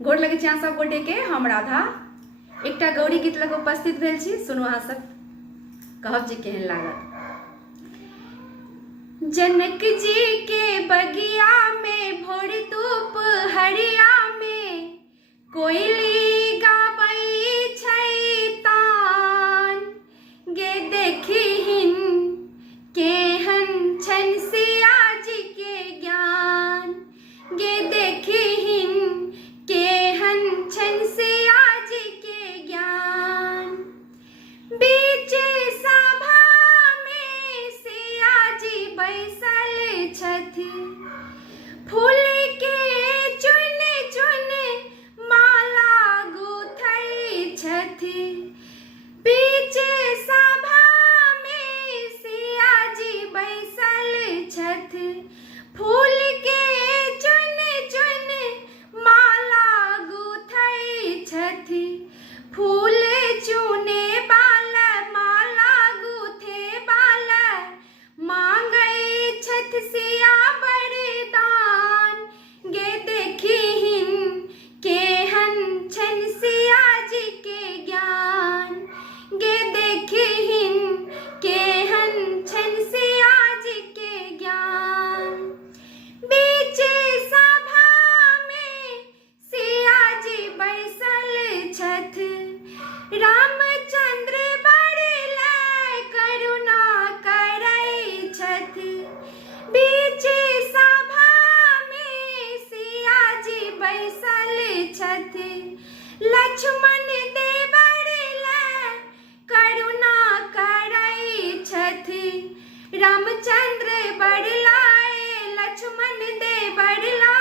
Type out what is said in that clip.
गोर लगे छी अहाँ सब गोटे के। हम राधा एकटा गौरी गीत लग उपस्थित भेल छी। सुनू अहाँ सब, कहब जी केहन लागत। जनक जी के बगिया में भोर धूप हरिया में कोयली गाबै छै तान। गे देखिहिन केहन छन सिया जी के ज्ञान। गे देखिहिन केहन छन सिया जी के ज्ञान। बीच सभा में सिया जी बैसल छथि, फूल के चुन चुन माला गुथै छथि। बीच सभा में सिया जी बैसल छथि, फूल के चुन चुन माला गुथै छथि। फूल चुने वाला माला गुथे वाला मांगै छथि सिया वरदान। गे देखिहिन केहन छन सिया जी के ज्ञान। गे देखिहिन केहन छन सिया जी के ज्ञान। बीच सभा में सिया जी बैसल छथि, रामचंद्र बड़लै करुणा करै छथि। बीच सभा में सिया जी बैसल छथि, लक्ष्मण देवरै करुणा करै छथि। रामचंद्र बड़लै लक्ष्मण देवरै